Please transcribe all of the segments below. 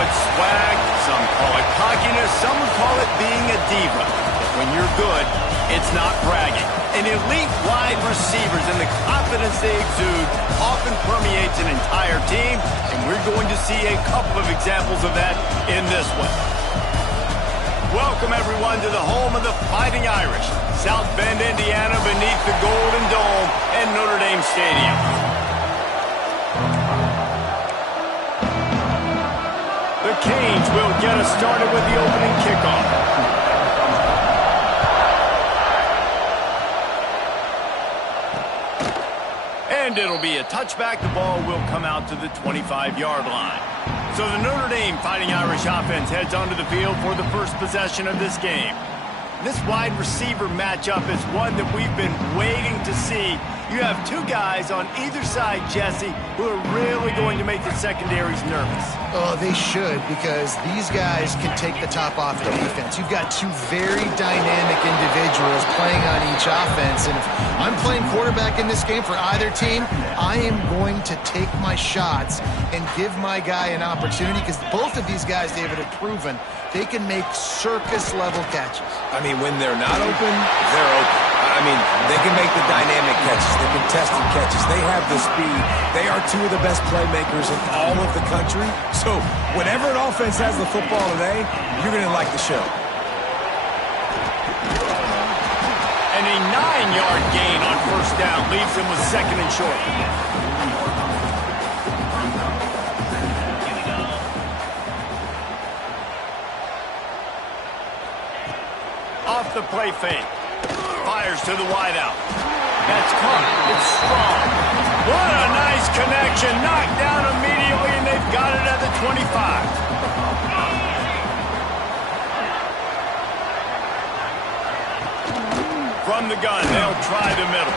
it swag, some call it cockiness, some would call it being a diva. But when you're good, it's not bragging. And elite wide receivers and the confidence they exude often permeates an entire team, and we're going to see a couple of examples of that in this one. Welcome, everyone, to the home of the Fighting Irish, South Bend, Indiana, beneath the Golden Dome and Notre Dame Stadium. The Canes will get us started with the opening kickoff. And it'll be a touchback. The ball will come out to the 25-yard line. So the Notre Dame Fighting Irish offense heads onto the field for the first possession of this game. This wide receiver matchup is one that we've been waiting to see. You have two guys on either side, Jesse, who are really going to make the secondaries nervous. Oh, they should, because these guys can take the top off the defense. You've got two very dynamic individuals playing on each offense, and if I'm playing quarterback in this game for either team, I am going to take my shots and give my guy an opportunity, because both of these guys, David, have proven they can make circus-level catches. I mean, when they're not open, they're open. I mean, they can make the dynamic catches, the contested catches. They have the speed. They are two of the best playmakers in all of the country. So whenever an offense has the football today, you're going to like the show. And a 9-yard gain on first down leaves them with second and short. Off the play fake. Fires to the wideout. That's caught. It's strong. What a nice connection. Knocked down immediately, and they've got it at the 25. From the gun, they'll try the middle.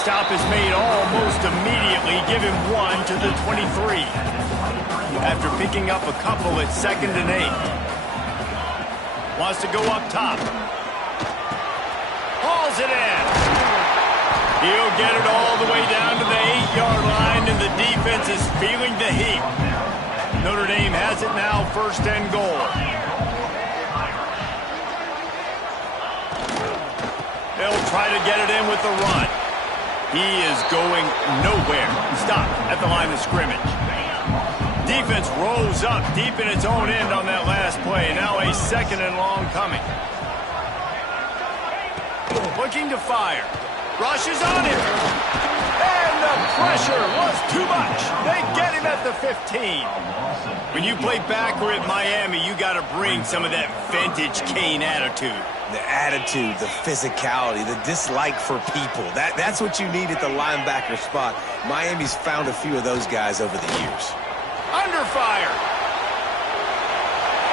Stop is made almost immediately. Give him one to the 23. After picking up a couple, it's 2nd and 8. Wants to go up top. Hauls it in. He'll get it all the way down to the 8-yard line, and the defense is feeling the heat. Notre Dame has it now, 1st and goal. They'll try to get it in with the run. He is going nowhere. Stop at the line of scrimmage. Defense rose up deep in its own end on that last play. Now a 2nd and long coming. Looking to fire. Rushes on him. And the pressure was too much. They get him at the 15. When you play backer at Miami, you got to bring some of that vintage Cane attitude. The attitude, the physicality, the dislike for people. That's what you need at the linebacker spot. Miami's found a few of those guys over the years. Under fire.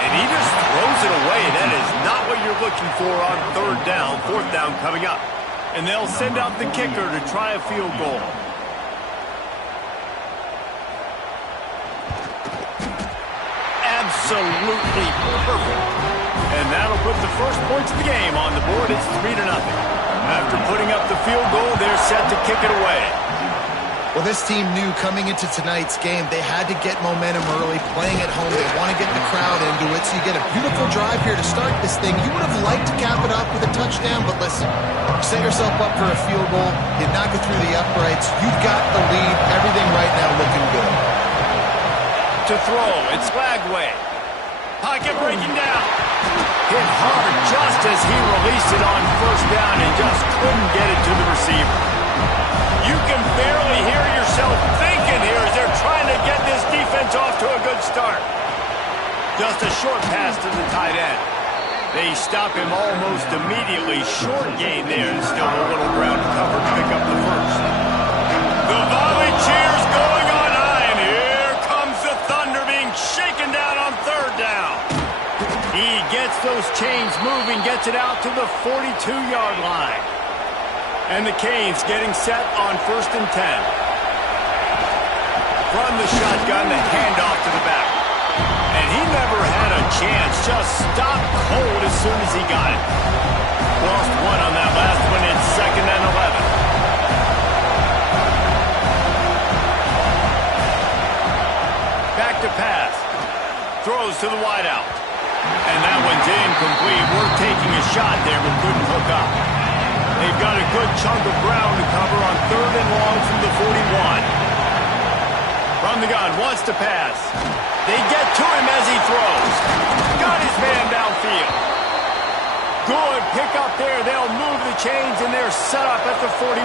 And he just throws it away. That is not what you're looking for on 3rd down. 4th down coming up. And they'll send out the kicker to try a field goal. Absolutely perfect. And that'll put the first points of the game on the board. It's 3-0. After putting up the field goal, they're set to kick it away. Well, this team knew coming into tonight's game they had to get momentum early, playing at home. They want to get the crowd into it, so you get a beautiful drive here to start this thing. You would have liked to cap it off with a touchdown, but listen, you set yourself up for a field goal, you knock it through the uprights, you've got the lead, everything right now looking good. To throw, it's Lagway. Pocket breaking down. Hit hard just as he released it on 1st down and just couldn't get it to the receiver. You can barely hear yourself thinking here as they're trying to get this defense off to a good start. Just a short pass to the tight end. They stop him almost immediately. Short gain there. Still a little ground to cover to pick up the first. The volley cheers going on high, and here comes the Thunder being shaken down on 3rd down. He gets those chains moving, gets it out to the 42-yard line. And the Canes getting set on 1st and 10. From the shotgun, the handoff to the back. And he never had a chance. Just stopped cold as soon as he got it. Lost one on that last one. It's 2nd and 11. Back to pass. throws to the wideout. And that one's incomplete. Worth taking a shot there, but couldn't hook up. They've got a good chunk of ground to cover on 3rd and long from the 41. From the gun, wants to pass. They get to him as he throws. Got his man downfield. Good pick up there. They'll move the chains, and they're set up at the 41.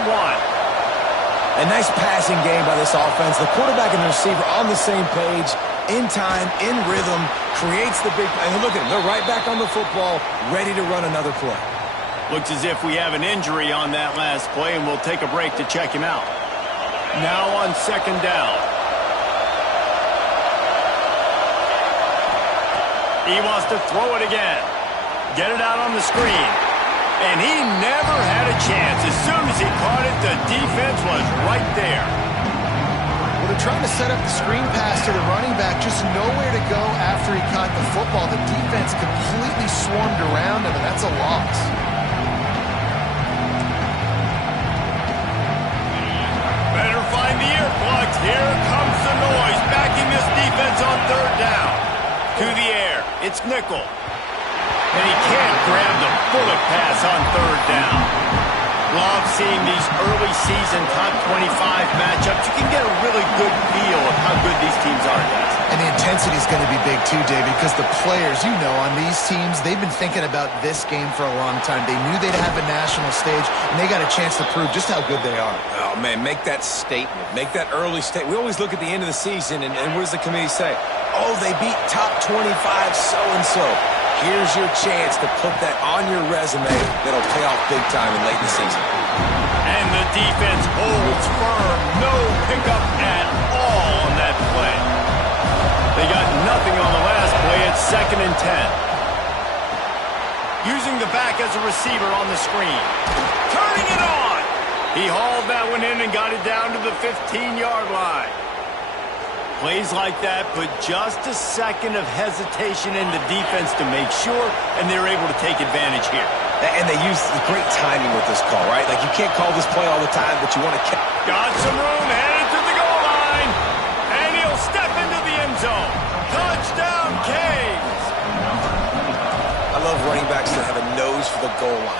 A nice passing game by this offense. The quarterback and the receiver on the same page, in time, in rhythm, creates the big... And look at them. They're right back on the football, ready to run another play. Looks as if we have an injury on that last play, and we'll take a break to check him out. Now on 2nd down. He wants to throw it again. Get it out on the screen. And he never had a chance. As soon as he caught it, the defense was right there. Well, they're trying to set up the screen pass to the running back, just nowhere to go after he caught the football. The defense completely swarmed around him, and that's a loss. Better find the earplugs. Here comes the noise, backing this defense on 3rd down. To the air, it's Nickel. And he can't grab the bullet pass on 3rd down. Love seeing these early season top 25 matchups. You can get a really good feel of how good these teams are, guys. And the intensity is going to be big too, David, because the players, you know, on these teams, they've been thinking about this game for a long time. They knew they'd have a national stage, and they got a chance to prove just how good they are. Oh, man, make that statement. Make that early statement. We always look at the end of the season, and what does the committee say? Oh, they beat top 25 so-and-so. Here's your chance to put that on your resume that'll pay off big time in late in the season. And the defense holds firm. No pickup at all on that play. They got nothing on the last play. It's 2nd and 10. Using the back as a receiver on the screen. Turning it on. He hauled that one in and got it down to the 15-yard line. Plays like that put just a second of hesitation in the defense to make sure, and they're able to take advantage here. And they use great timing with this call, right? Like, you can't call this play all the time, but you want to... Got some room, headed to the goal line, and he'll step into the end zone. Touchdown, Canes! I love running backs that have a nose for the goal line.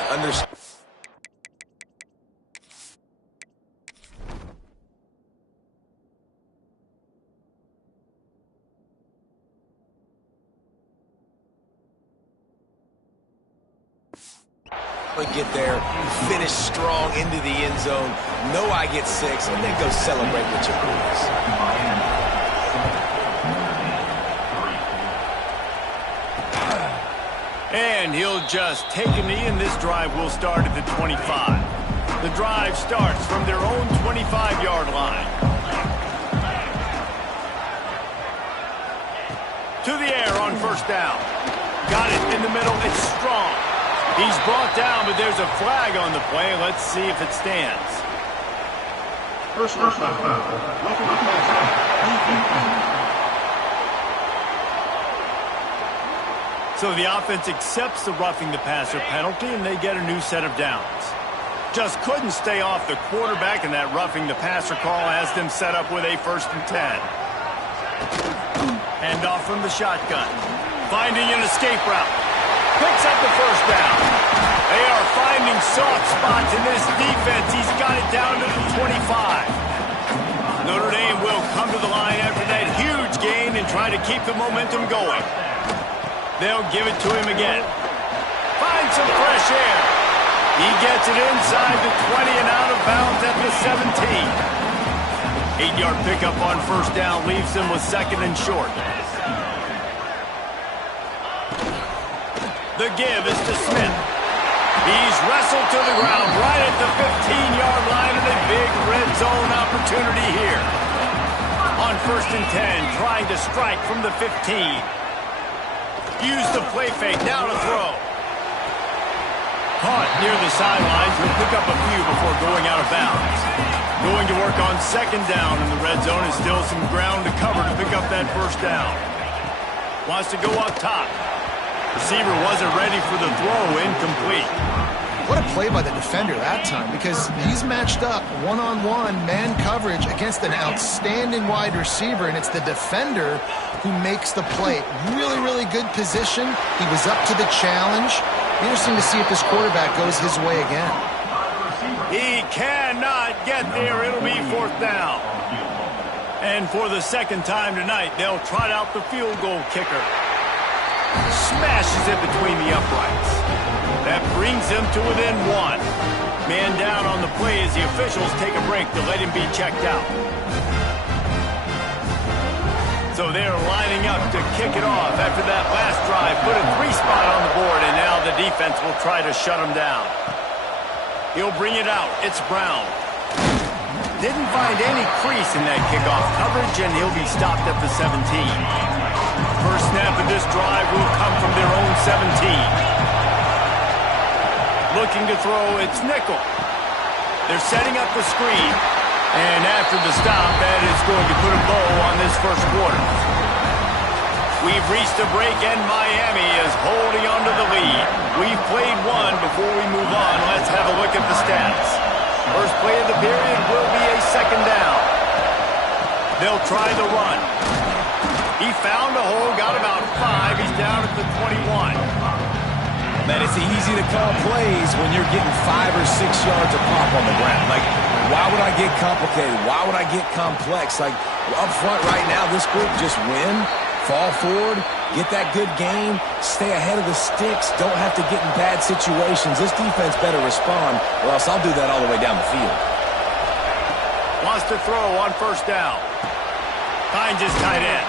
Get there, finish strong into the end zone, know I get 6, and then go celebrate with your boys. And he'll just take a knee, and this drive will start at the 25. The drive starts from their own 25-yard line. To the air on 1st down. Got it in the middle. It's strong. He's brought down, but there's a flag on the play. Let's see if it stands. Personal foul. So the offense accepts the roughing the passer penalty, and they get a new set of downs. Just couldn't stay off the quarterback, and that roughing the passer call has them set up with a 1st and 10. Hand off from the shotgun. Finding an escape route. Picks up the 1st down. They are finding soft spots in this defense. He's got it down to the 25. Notre Dame will come to the line after that huge gain and try to keep the momentum going. They'll give it to him again. Finds some fresh air. He gets it inside the 20 and out of bounds at the 17. 8-yard pickup on 1st down leaves them with 2nd and short. The give is to Smith. He's wrestled to the ground right at the 15-yard line, and a big red zone opportunity here. On 1st and 10, trying to strike from the 15. Use the play fake, now to throw. Caught near the sidelines. Will pick up a few before going out of bounds. Going to work on 2nd down in the red zone, and still some ground to cover to pick up that 1st down. Wants to go up top. Receiver wasn't ready for the throw, incomplete. What a play by the defender that time, because he's matched up one-on-one man coverage against an outstanding wide receiver, and it's the defender who makes the play. Really, really good position. He was up to the challenge. Interesting to see if this quarterback goes his way again. He cannot get there. It'll be 4th down. And for the second time tonight, they'll trot out the field goal kicker. Smashes it between the uprights. That brings them to within 1. Man down on the play as the officials take a break to let him be checked out. So they're lining up to kick it off after that last drive. Put a 3 spot on the board, and now the defense will try to shut him down. He'll bring it out. It's Brown. Didn't find any crease in that kickoff coverage, and he'll be stopped at the 17. First snap of this drive will come from their own 17. Looking to throw, it's Nickel. They're setting up the screen, and after the stop, that is going to put a bow on this first quarter. We've reached a break, and Miami is holding on to the lead. We've played one. Before we move on, let's have a look at the stats. First play of the period will be a 2nd down. They'll try the run. He found a hole, got about 5. He's down at the 21. Man, it's easy to call plays when you're getting 5 or 6 yards of pop on the ground. Like, why would I get complicated? Why would I get complex? Like, up front right now, this group just win, fall forward, get that good game, stay ahead of the sticks, don't have to get in bad situations. This defense better respond, or else I'll do that all the way down the field. Wants to throw on 1st down. Finds his tight end.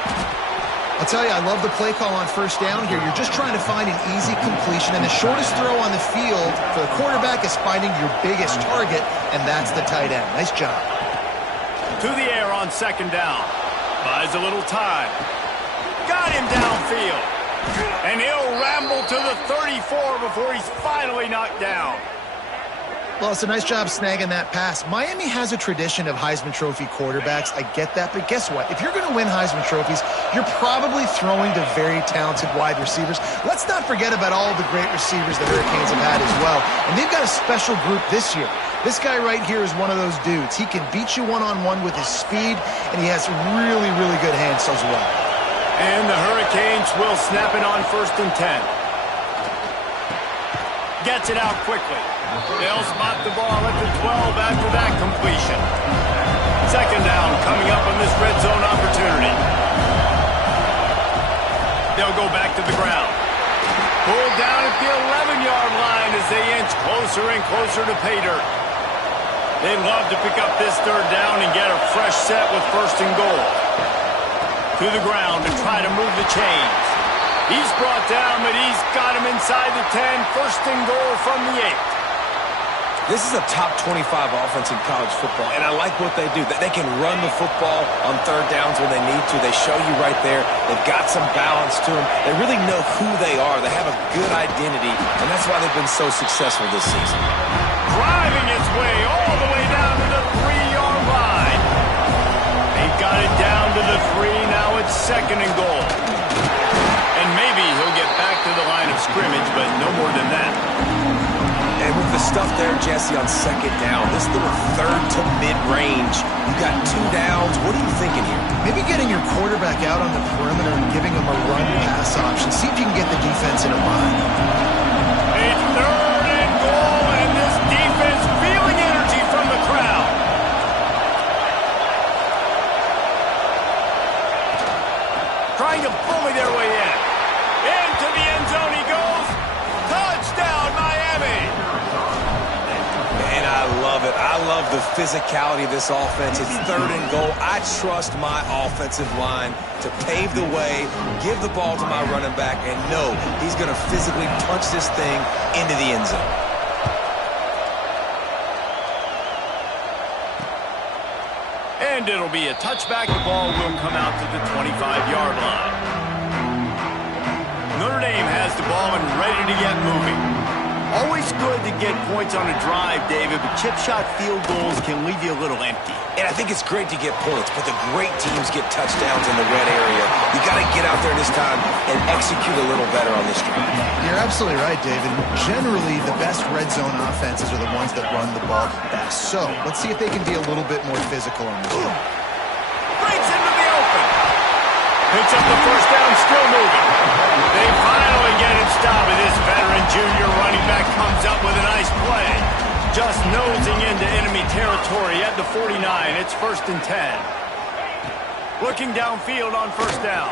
I'll tell you, I love the play call on 1st down here. You're just trying to find an easy completion, and the shortest throw on the field for the quarterback is finding your biggest target, and that's the tight end. Nice job. To the air on 2nd down. Buys a little time. Got him downfield. And he'll ramble to the 34 before he's finally knocked down. Well, it's a nice job snagging that pass. Miami has a tradition of Heisman Trophy quarterbacks. I get that, but guess what? If you're going to win Heisman Trophies, you're probably throwing to very talented wide receivers. Let's not forget about all the great receivers the Hurricanes have had as well. And they've got a special group this year. This guy right here is one of those dudes. He can beat you one-on-one with his speed, and he has really, really good hands as well. And the Hurricanes will snap it on 1st and 10. Gets it out quickly. They'll spot the ball at the 12 after that completion. 2nd down coming up on this red zone opportunity. They'll go back to the ground. Pulled down at the 11-yard line as they inch closer and closer to pay dirt. They'd love to pick up this 3rd down and get a fresh set with 1st and goal. To the ground to try to move the chains. He's brought down, but he's got him inside the 10. 1st and goal from the 8. This is a top 25 offense in college football, and I like what they do. They can run the football on 3rd downs when they need to. They show you right there. They've got some balance to them. They really know who they are. They have a good identity, and that's why they've been so successful this season. Driving its way all the way down to the 3-yard line. They've got it down to the 3. Now it's 2nd and goal. And maybe he'll get back to the line of scrimmage, but no more than that. And with the stuff there, Jesse, on 2nd down, this little 3rd to mid-range, you got 2 downs. What are you thinking here? Maybe getting your quarterback out on the perimeter and giving him a run-pass option. See if you can get the defense in a bind. A 3rd and goal, and this defense feeling energy from the crowd. Trying to bully their way in. Into the end zone he goes. Touchdown, Miami. Man, I love it. I love the physicality of this offense. It's 3rd and goal. I trust my offensive line to pave the way, give the ball to my running back, and know he's going to physically punch this thing into the end zone. And it'll be a touchback. The ball will come out to the 25-yard line. Notre Dame has the ball and ready to get moving. Always good to get points on a drive, David, but chip shot field goals can leave you a little empty. And I think it's great to get points, but the great teams get touchdowns in the red area. You got to get out there this time and execute a little better on this drive. You're absolutely right, David. Generally, the best red zone offenses are the ones that run the ball best. So let's see if they can be a little bit more physical on this one. Breaks into the open. Picks up the first down, still moving. They finally get him stopped, and this veteran junior running back comes up with a nice play. Just nosing into enemy territory at the 49. It's 1st and 10. Looking downfield on first down.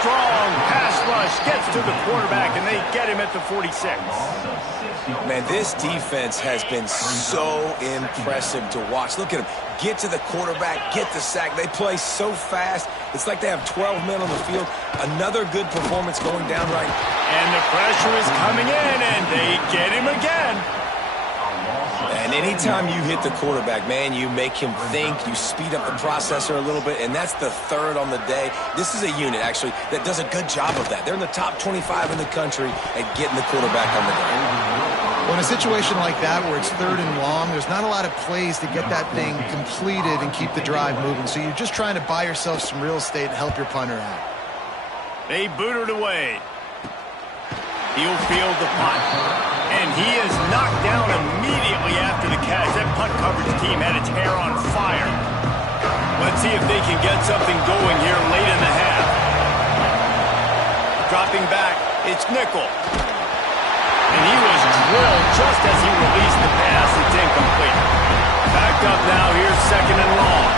Strong pass rush gets to the quarterback, and they get him at the 46. Man, this defense has been so impressive to watch. Look at them. Get to the quarterback, get the sack. They play so fast. It's like they have 12 men on the field. Another good performance going down right. And the pressure is coming in, and they get him again. And anytime you hit the quarterback, man, you make him think, you speed up the processor a little bit, and that's the 3rd on the day. This is a unit, actually, that does a good job of that. They're in the top 25 in the country at getting the quarterback on the ground. Well, in a situation like that where it's 3rd and long, there's not a lot of plays to get that thing completed and keep the drive moving. So you're just trying to buy yourself some real estate and help your punter out. They boot it away. He'll field the punt. And he is knocked down immediately after the catch. That punt coverage team had its hair on fire. Let's see if they can get something going here late in the half. Dropping back, it's Nickel. And he was drilled just as he released the pass. It's incomplete. Backed up now, here's 2nd and long.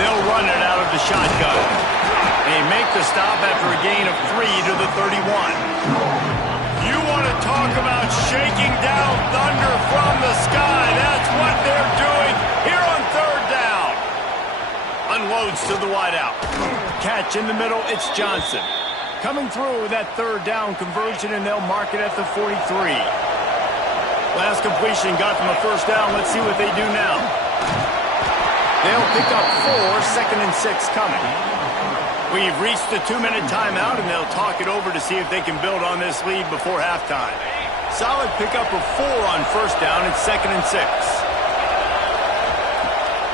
They'll run it out of the shotgun. They make the stop after a gain of 3 to the 31. You want to talk about shaking down thunder from the sky. That's what they're doing here on 3rd down. Unloads to the wideout. Catch in the middle, it's Johnson. Coming through with that 3rd down conversion, and they'll mark it at the 43. Last completion got them a 1st down. Let's see what they do now. They'll pick up 4, 2nd and 6 coming. We've reached the 2-minute timeout, and they'll talk it over to see if they can build on this lead before halftime. Solid pickup of 4 on 1st down. It's 2nd and 6.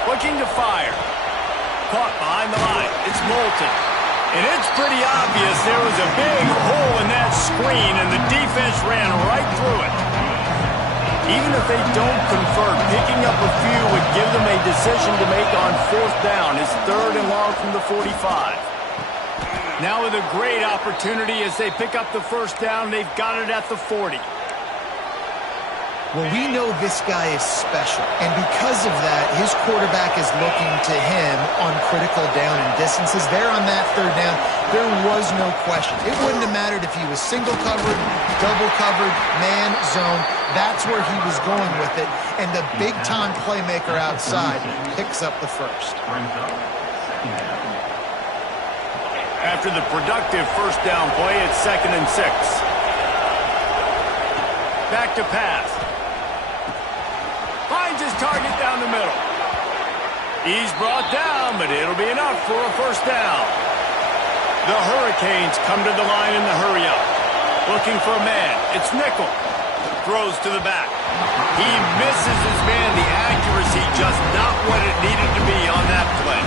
Looking to fire. Caught behind the line. It's Moulton. And it's pretty obvious there was a big hole in that screen, and the defense ran right through it. Even if they don't convert, picking up a few would give them a decision to make on 4th down. It's 3rd and long from the 45. Now with a great opportunity as they pick up the 1st down, they've got it at the 40. Well, we know this guy is special, and because of that, his quarterback is looking to him on critical down and distances. There on that 3rd down, there was no question. It wouldn't have mattered if he was single covered, double covered, man, zone. That's where he was going with it, and the big-time playmaker outside picks up the 1st. After the productive 1st down play, it's 2nd and 6. Back to pass. Finds his target down the middle. He's brought down, but it'll be enough for a 1st down. The Hurricanes come to the line in the hurry-up. Looking for a man. It's Nickel. Throws to the back. He misses his man. The accuracy just not what it needed to be on that play.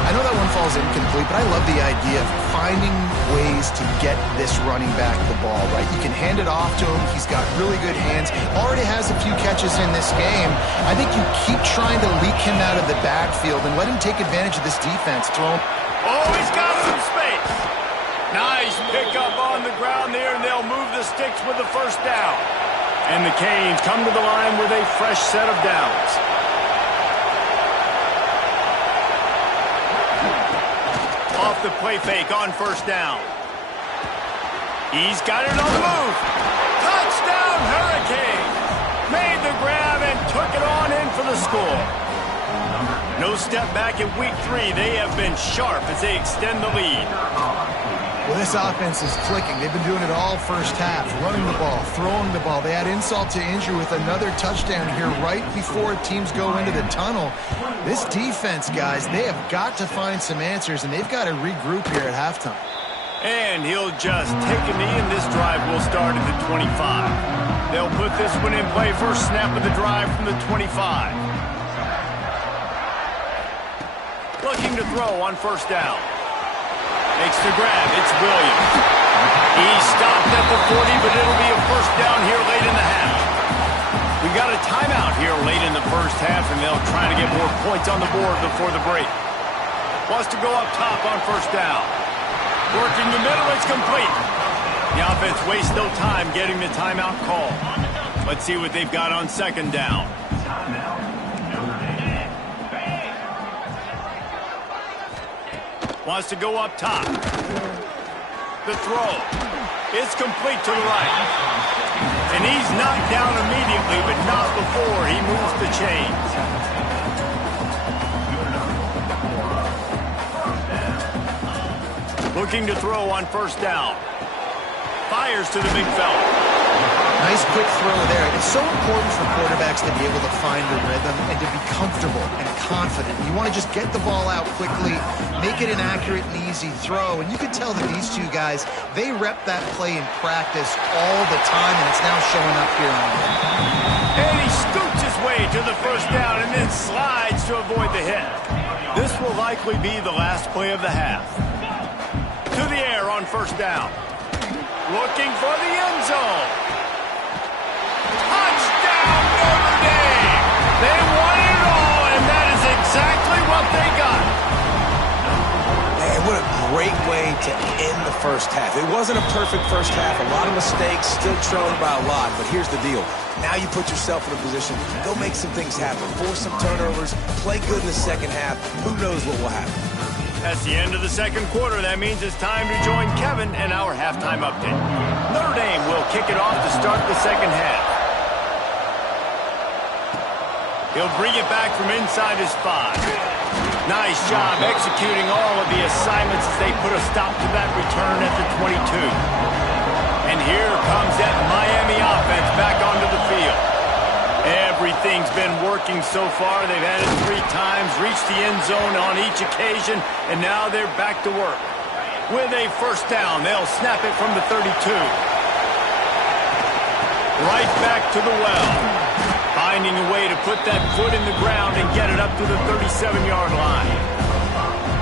I know that one falls incomplete, but I love the idea of finding ways to get this running back the ball, right? You can hand it off to him. He's got really good hands. Already has a few catches in this game. I think you keep trying to leak him out of the backfield and let him take advantage of this defense. Throw him. Oh, he's got some space. Nice pickup on the ground there, and they'll move the sticks with the 1st down. And the Canes come to the line with a fresh set of downs. Off the play fake on 1st down. He's got it on the move. Touchdown, Hurricanes. Made the grab and took it on in for the score. No step back in week 3. They have been sharp as they extend the lead. Well, this offense is clicking. They've been doing it all 1st half, running the ball, throwing the ball. They had insult to injury with another touchdown here right before teams go into the tunnel. This defense, guys, they have got to find some answers, and they've got to regroup here at halftime. And he'll just take a knee, and this drive will start at the 25. They'll put this one in play. First snap of the drive from the 25. Looking to throw on 1st down. Makes the grab. It's Williams. He stopped at the 40, but it'll be a 1st down here late in the half. We We got a timeout here late in the first half, and they'll try to get more points on the board before the break. Wants to go up top on first down. Working the middle, it's complete. The offense wastes no time getting the timeout call. Let's see what they've got on second down. Wants to go up top. The throw. It's complete to the right. And he's knocked down immediately, but not before he moves the chains. Looking to throw on first down. Fires to the big fella. Nice quick throw there. It's so important for quarterbacks to be able to find the rhythm and to be comfortable and confident. You want to just get the ball out quickly, make it an accurate and easy throw. And you can tell that these two guys, they rep that play in practice all the time, and it's now showing up here on the game. And he scoots his way to the first down and then slides to avoid the hit. This will likely be the last play of the half. To the air on first down. Looking for the end zone. Touchdown, Notre Dame! They won it all, and that is exactly what they got. Man, what a great way to end the first half. It wasn't a perfect first half. A lot of mistakes, still trailing by a lot. But here's the deal. Now you put yourself in a position, go make some things happen. Force some turnovers, play good in the second half. Who knows what will happen? That's the end of the second quarter. That means it's time to join Kevin and our halftime update. Notre Dame will kick it off to start the second half. He'll bring it back from inside his 5. Nice job executing all of the assignments as they put a stop to that return at the 22. And here comes that Miami offense back onto the field. Everything's been working so far. They've had it 3 times, reached the end zone on each occasion, and now they're back to work. With a first down, they'll snap it from the 32. Right back to the well. Finding a way to put that foot in the ground and get it up to the 37-yard line.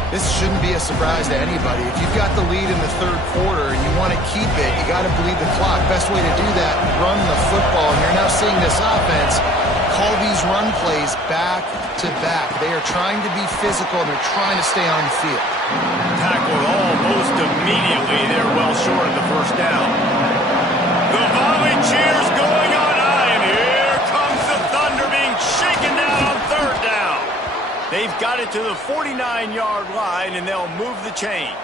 This shouldn't be a surprise to anybody. If you've got the lead in the third quarter and you want to keep it, you got to bleed the clock. Best way to do that, run the football. And you're now seeing this offense call these run plays back to back. They are trying to be physical, and they're trying to stay on the field. Tackled almost immediately. They're well short of the first down. The volley cheers going on high, and here comes the Thunder being shaken down on third down. They've got it to the 49-yard line, and they'll move the chains.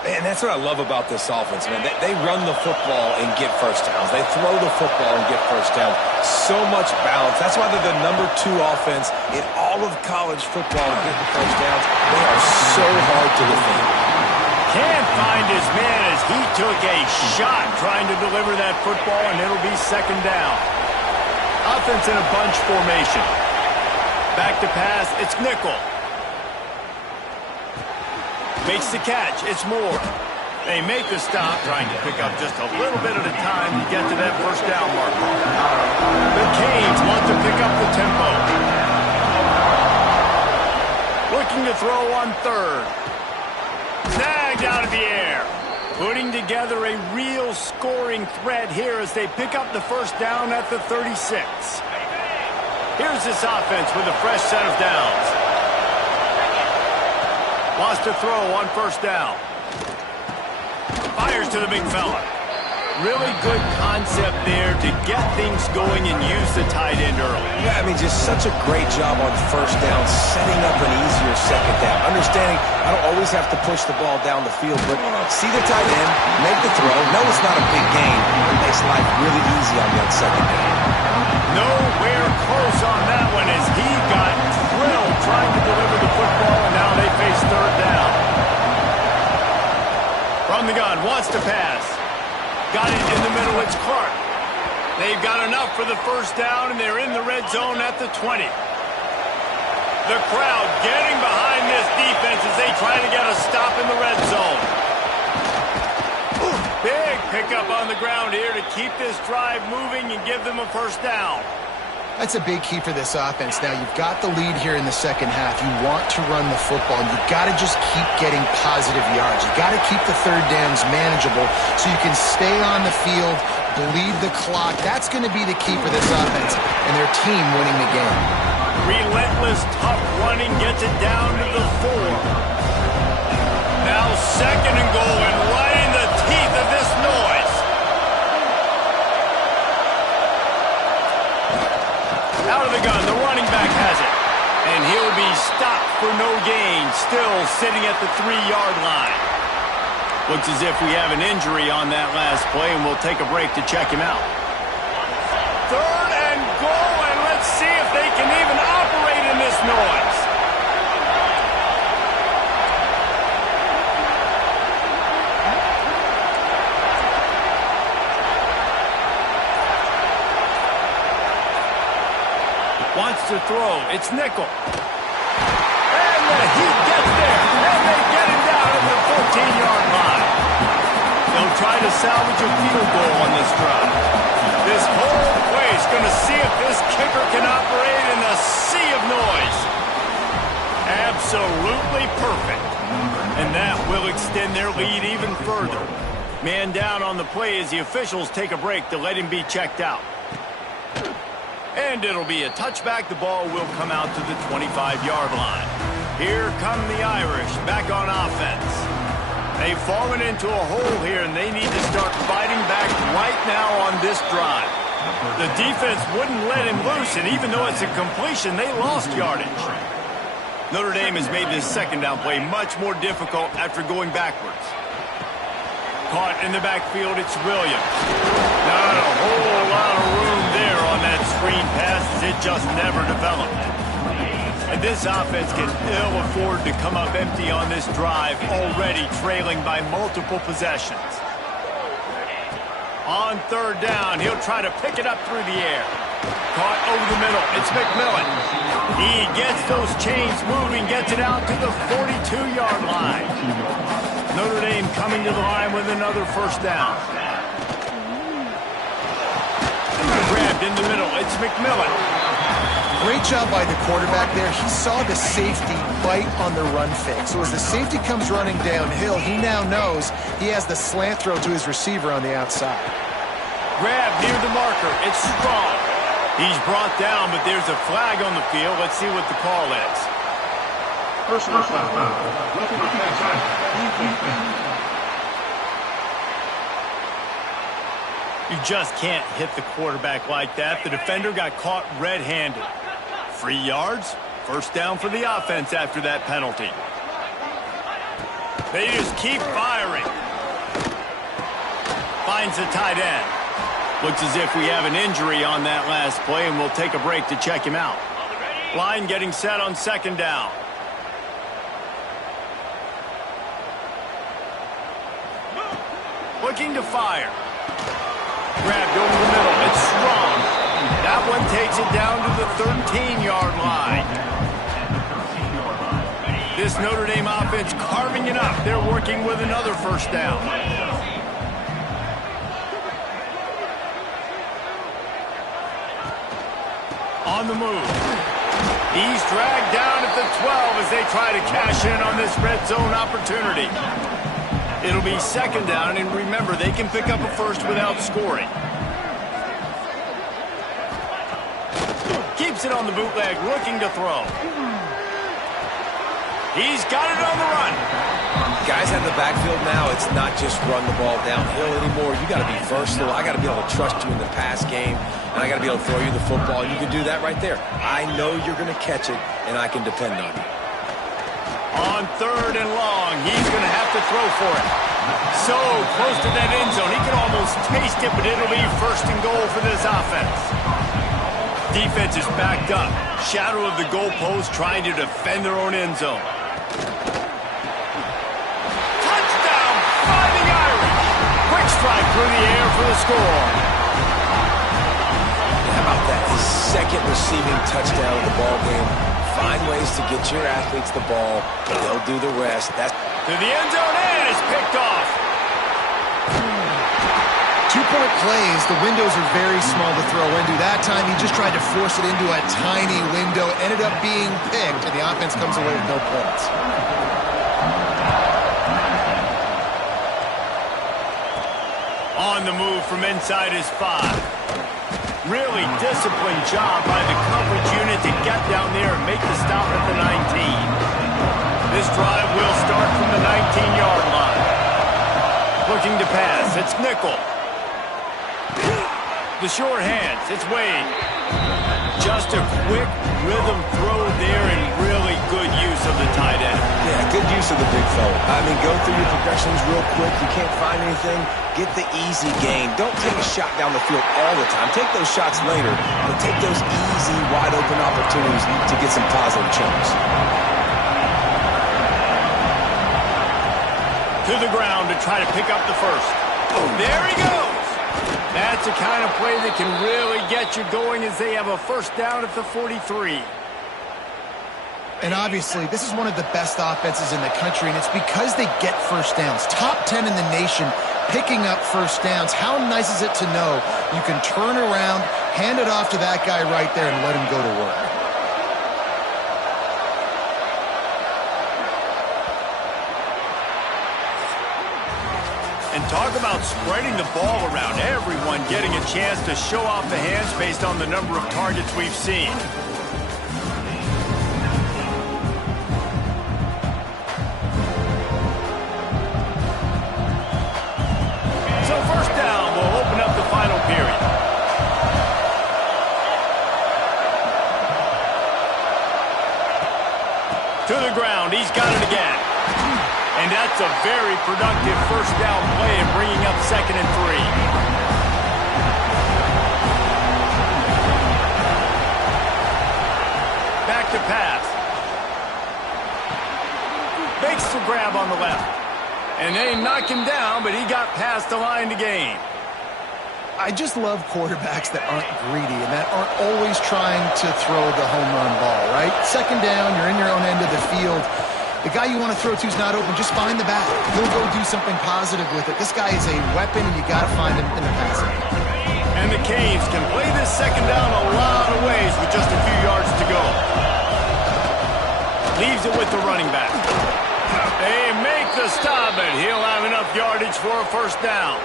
Man, that's what I love about this offense, man. They run the football and get first downs. They throw the football and get first downs. So much balance. That's why they're the #2 offense in all of college football and getting first downs. They are so hard to defend. Can't find his man as he took a shot trying to deliver that football, and it'll be second down. Offense in a bunch formation. Back to pass, it's nickel. Makes the catch, it's Moore. They make the stop, trying to pick up just a little bit at a time to get to that first down mark. The Canes want to pick up the tempo. Looking to throw on third. Snagged out of the air. Putting together a real scoring threat here as they pick up the first down at the 36. Here's this offense with a fresh set of downs. Wants to throw on first down. Fires to the big fella. Really good concept there to get things going and use the tight end early. Yeah, I mean, just such a great job on first down, setting up an easier second down. Understanding I don't always have to push the ball down the field, but see the tight end, make the throw. No, it's not a big gain. It makes life really easy on that second down. Nowhere close on that one as he got drilled trying to deliver the football, and now they face third down. From the gun, wants to pass. Got it in the middle, it's Clark. They've got enough for the first down, and they're in the red zone at the 20. The crowd getting behind this defense as they try to get a stop in the red zone. Big pickup on the ground here to keep this drive moving and give them a first down. That's a big key for this offense. Now, you've got the lead here in the second half. You want to run the football. You've got to just keep getting positive yards. You've got to keep the third downs manageable so you can stay on the field bleed the clock. That's going to be the key for this offense and their team winning the game. Relentless, tough running gets it down to the 4. Now 2nd and goal, and right in the teeth of this noise. Out of the gun, the running back has it. And he'll be stopped for no gain, still sitting at the 3-yard line. Looks as if we have an injury on that last play, and we'll take a break to check him out. 3rd and goal, and let's see if they can even operate in this noise. Wants to throw. It's nickel. And he gets there. And they get him down at the 14-yard line. They'll try to salvage a field goal on this drive. This whole play is going to see if this kicker can operate in the sea of noise. Absolutely perfect. And that will extend their lead even further. Man down on the play as the officials take a break to let him be checked out. And it'll be a touchback. The ball will come out to the 25-yard line. Here come the Irish back on offense. They've fallen into a hole here, and they need to start fighting back right now on this drive. The defense wouldn't let him loose, and even though it's a completion, they lost yardage. Notre Dame has made this 2nd down play much more difficult after going backwards. Caught in the backfield, it's Williams. Not a whole lot of room there on that screen pass, as it just never developed. And this offense can ill afford to come up empty on this drive, already trailing by multiple possessions. On 3rd down, he'll try to pick it up through the air. Caught over the middle, it's McMillan. He gets those chains moving, gets it out to the 42-yard line. Notre Dame coming to the line with another 1st down. Grabbed in the middle, it's McMillan. Great job by the quarterback there. He saw the safety bite on the run fake. So as the safety comes running downhill, he now knows he has the slant throw to his receiver on the outside. Grab near the marker. It's Strong. He's brought down, but there's a flag on the field. Let's see what the call is. Personal foul. You just can't hit the quarterback like that. The defender got caught red-handed. 3 yards, 1st down for the offense after that penalty. They just keep firing. Finds the tight end. Looks as if we have an injury on that last play, and we'll take a break to check him out. Line getting set on 2nd down. Looking to fire. Grabbed over the middle. It's Strong. That one takes it down to the 13-yard line. This Notre Dame offense carving it up. They're working with another 1st down. On the move. He's dragged down at the 12 as they try to cash in on this red zone opportunity. It'll be 2nd down, and remember, they can pick up a 1st without scoring. Keeps it on the bootleg, looking to throw. He's got it on the run. Guys in the backfield now, it's not just run the ball downhill anymore. You got to be versatile. I got to be able to trust you in the pass game, and I got to be able to throw you the football. You can do that right there. I know you're going to catch it, and I can depend on you. On 3rd and long, he's going to have to throw for it. So close to that end zone, he can almost taste it, but it'll be 1st and goal for this offense. Defense is backed up. Shadow of the goalpost trying to defend their own end zone. Touchdown by the Irish. Quick strike through the air for the score. How about that? His 2nd receiving touchdown of the ball game. Find ways to get your athletes the ball. They'll do the rest. That's to the end zone, and it's picked off. 2-point plays, the windows are very small to throw into. That time, he just tried to force it into a tiny window, ended up being picked, and the offense comes away with no points. On on the move from inside his 5. Really disciplined job by the coverage unit to get down there and make the stop at the 19. This drive will start from the 19-yard line. Looking to pass, it's Nickel. The short hands, it's Wade. Just a quick rhythm throw there and really good use of the tight end. Yeah, good use of the big fella. I mean, go through your progressions real quick. You can't find anything, get the easy gain. Don't take a shot down the field all the time. Take those shots later, but take those easy, wide-open opportunities to get some positive chunks. To the ground to try to pick up the first. Oh, there he goes. That's the kind of play that can really get you going as they have a first down at the 43. And obviously, this is one of the best offenses in the country, and it's because they get first downs. Top 10 in the nation picking up first downs. How nice is it to know you can turn around, hand it off to that guy right there, and let him go to work? And talk about spreading the ball around. Everyone getting a chance to show off the hands based on the number of targets we've seen. So first down will open up the final period. To the ground, he's got it again. And that's a very productive first down play and bringing up 2nd and 3. Back to pass. Makes the grab on the left. And they knock him down, but he got past the line to gain. I just love quarterbacks that aren't greedy and that aren't always trying to throw the home run ball, right? Second down, you're in your own end of the field. The guy you want to throw to is not open. Just find the back. He'll go do something positive with it. This guy is a weapon, and you got to find him in the passing. And the Canes can play this second down a lot of ways with just a few yards to go. Leaves it with the running back. They make the stop, and he'll have enough yardage for a first down.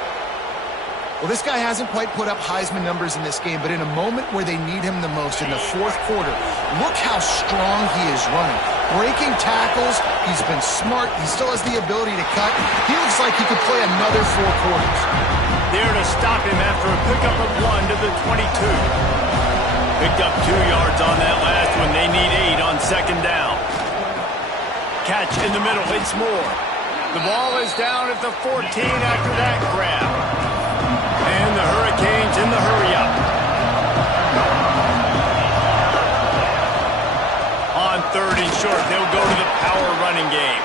Well, this guy hasn't quite put up Heisman numbers in this game, but in a moment where they need him the most, in the fourth quarter, look how strong he is running. Breaking tackles, he's been smart, he still has the ability to cut. He looks like he could play another 4 quarters. There to stop him after a pickup of 1 to the 22. Picked up 2 yards on that last one. They need 8 on second down. Catch in the middle, it's Moore. The ball is down at the 14 after that grab. And the Hurricanes in the hurry-up. On 3rd and short, they'll go to the power running game.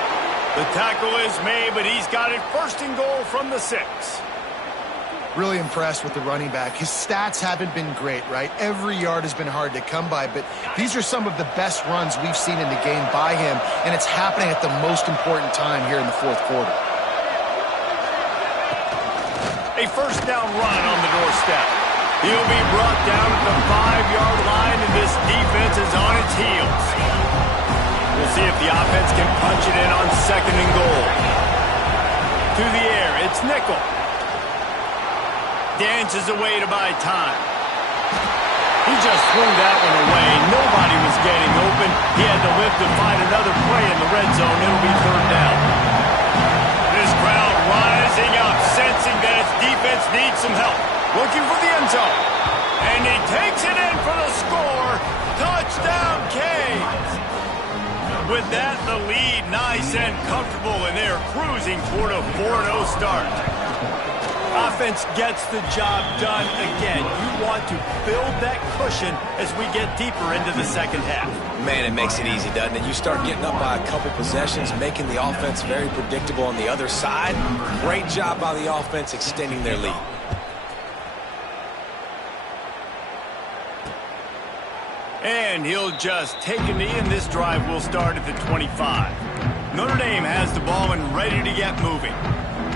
The tackle is made, but he's got it 1st and goal from the 6. Really impressed with the running back. His stats haven't been great, right? Every yard has been hard to come by, but these are some of the best runs we've seen in the game by him, and it's happening at the most important time here in the fourth quarter. A first down run on the doorstep. He'll be brought down at the 5-yard line, and this defense is on its heels. We'll see if the offense can punch it in on 2nd and goal. To the air, it's Nickel. Dances away to buy time. He just threw that one away. Nobody was getting open. He had to lift to find another play in the red zone. It'll be 3rd down. This crowd rising up, sensing that its defense needs some help. Looking for the end zone. And he takes it in for the score. Touchdown, Canes. With that, the lead nice and comfortable, and they're cruising toward a 4-0 start. Offense gets the job done again. You want to build that cushion as we get deeper into the second half. Man, it makes it easy, doesn't it? You start getting up by a couple possessions, making the offense very predictable on the other side. Great job by the offense extending their lead. And he'll just take a knee, and this drive will start at the 25. Notre Dame has the ball and ready to get moving.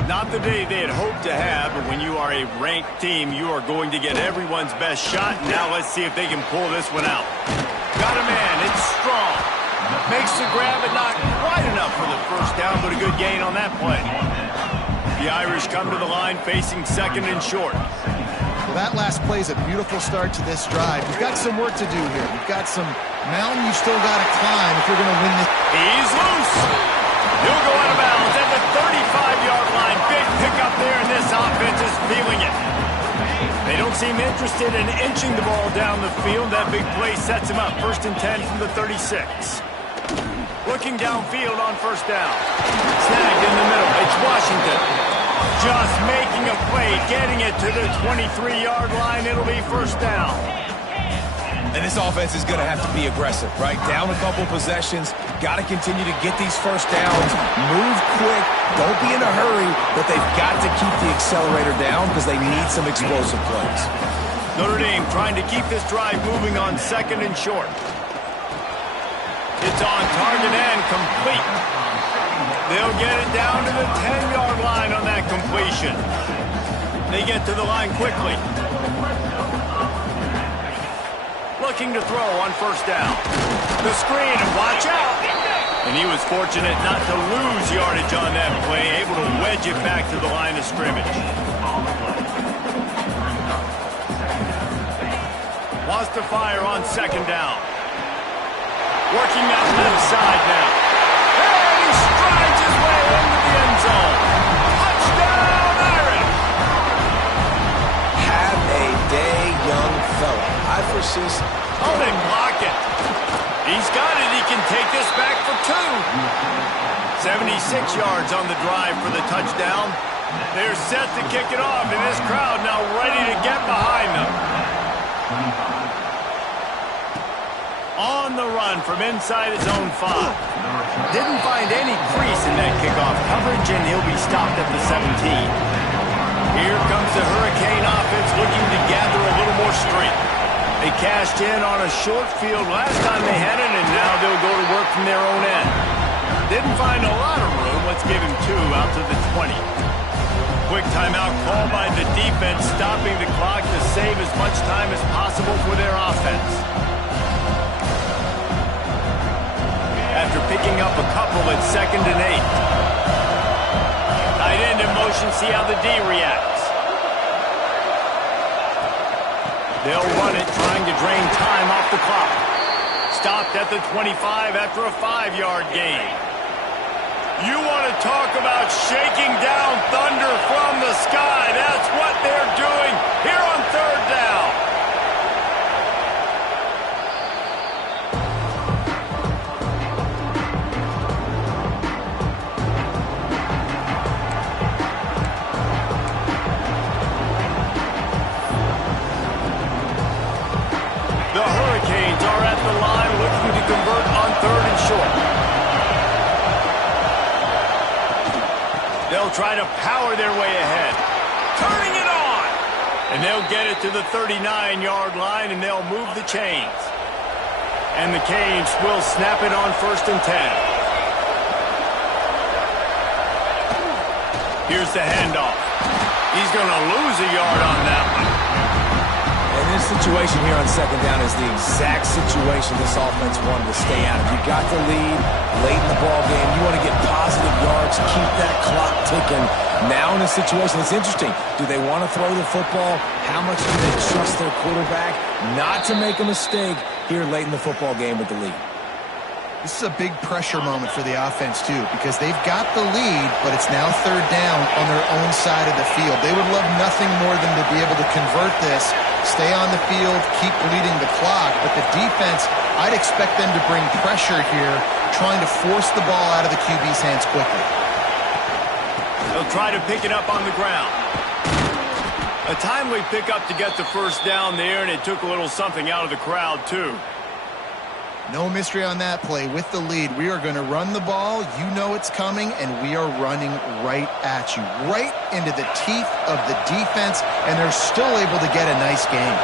Not the day they had hoped to have, but when you are a ranked team, you are going to get everyone's best shot. Now let's see if they can pull this one out. Got a man, it's strong. Makes the grab, but not quite enough for the first down, but a good gain on that play. The Irish come to the line facing second and short. Well, that last play is a beautiful start to this drive. You've got some work to do here. You've got some mountain you've still got to climb if you're going to win this. He's loose. He'll go out of bounds at the 35-yard line. Big pickup there, and this offense is feeling it. They don't seem interested in inching the ball down the field. That big play sets him up. 1st and 10 from the 36. Looking downfield on first down. Snagged in the middle. It's Washington. Just making a play, getting it to the 23-yard line. It'll be first down. And this offense is going to have to be aggressive, right? Down a couple possessions. Got to continue to get these first downs. Move quick. Don't be in a hurry. But they've got to keep the accelerator down because they need some explosive plays. Notre Dame trying to keep this drive moving on second and short. It's on target and complete. They'll get it down to the 10-yard line on that completion. They get to the line quickly. Looking to throw on first down. The screen, and watch out. And he was fortunate not to lose yardage on that play, able to wedge it back to the line of scrimmage. Wants to fire on second down. Working that left side now. And he strides his way into the end zone. Touchdown, Irish! Have a day, young fella. I persist. Oh, they block it. He's got it. He can take this back for 2. 76 yards on the drive for the touchdown. They're set to kick it off, and this crowd now ready to get behind them. On the run from inside his own 5. Didn't find any crease in that kickoff coverage, and he'll be stopped at the 17. Here comes the Hurricane offense looking to gather a little more strength. They cashed in on a short field last time they had it, and now they'll go to work from their own end. Didn't find a lot of room. Let's give him 2 out to the 20. Quick timeout called by the defense, stopping the clock to save as much time as possible for their offense. After picking up a couple at 2nd and 8. Tight end in motion, see how the D reacts. They'll run it, trying to drain time off the clock. Stopped at the 25 after a 5-yard gain. You want to talk about shaking down thunder from the sky. That's what they're doing here on 3rd down. The Hurricanes are at the line looking to convert on 3rd and short. They'll try to power their way ahead. Turning it on! And they'll get it to the 39-yard line, and they'll move the chains. And the Canes will snap it on 1st and 10. Here's the handoff. He's going to lose a yard on that one. And this situation here on 2nd down is the exact situation this offense wanted to stay out of. You got the lead late in the ball game. You want to get positive yards, keep that clock ticking. Now in a situation that's interesting, do they want to throw the football? How much do they trust their quarterback not to make a mistake here late in the football game with the lead? This is a big pressure moment for the offense, too, because they've got the lead, but it's now 3rd down on their own side of the field. They would love nothing more than to be able to convert this, stay on the field, keep bleeding the clock. But the defense, I'd expect them to bring pressure here, trying to force the ball out of the QB's hands quickly. They'll try to pick it up on the ground. A timely pickup to get the first down there, and it took a little something out of the crowd, too. No mystery on that play. With the lead, we are going to run the ball. You know it's coming, and we are running right at you, right into the teeth of the defense, and they're still able to get a nice game.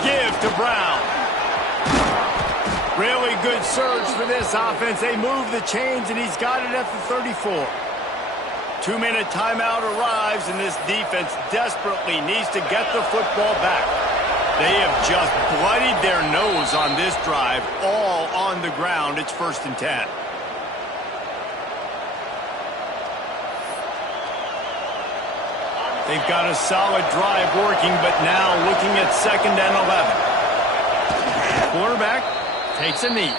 Give to Brown. Really good surge for this offense. They move the chains, and he's got it at the 34. 2-minute timeout arrives, and this defense desperately needs to get the football back. They have just bloodied their nose on this drive, all on the ground. It's 1st and 10. They've got a solid drive working, but now looking at 2nd and 11. Quarterback takes a knee.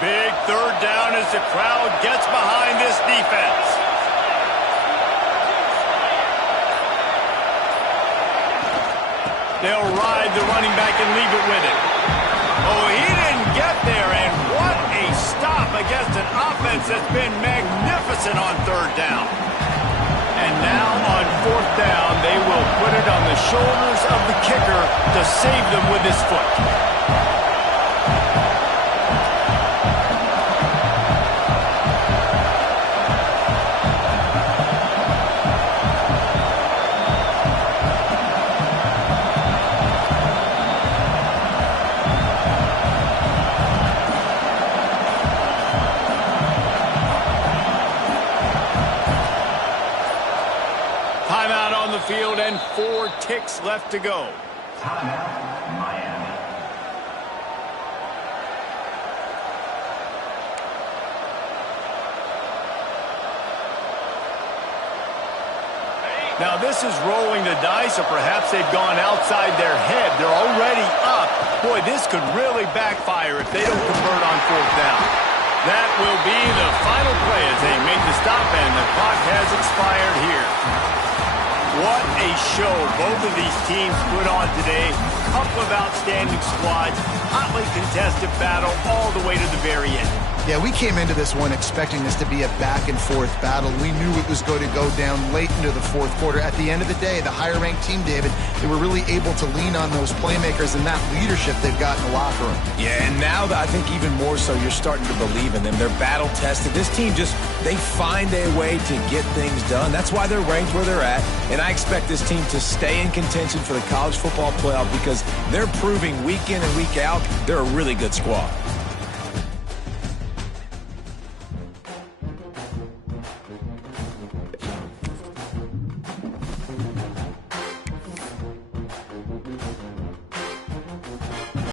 Big 3rd down as the crowd gets behind this defense. They'll ride the running back and leave it with it. Oh, he didn't get there, and what a stop against an offense that's been magnificent on 3rd down. And now on 4th down, they will put it on the shoulders of the kicker to save them with his foot. Timeout on the field and 4 ticks left to go. Timeout, Miami. Now this is rolling the dice, or perhaps they've gone outside their head. They're already up. Boy, this could really backfire if they don't convert on 4th down. That will be the final play as they make the stop, and the clock has expired here. What a show both of these teams put on today. Couple of outstanding squads, hotly contested battle all the way to the very end. Yeah, we came into this one expecting this to be a back-and-forth battle. We knew it was going to go down late into the 4th quarter. At the end of the day, the higher-ranked team, David, they were really able to lean on those playmakers and that leadership they've got in the locker room. Yeah, and now I think even more so, you're starting to believe in them. They're battle-tested. This team they find a way to get things done. That's why they're ranked where they're at. And I expect this team to stay in contention for the college football playoff because they're proving week in and week out they're a really good squad.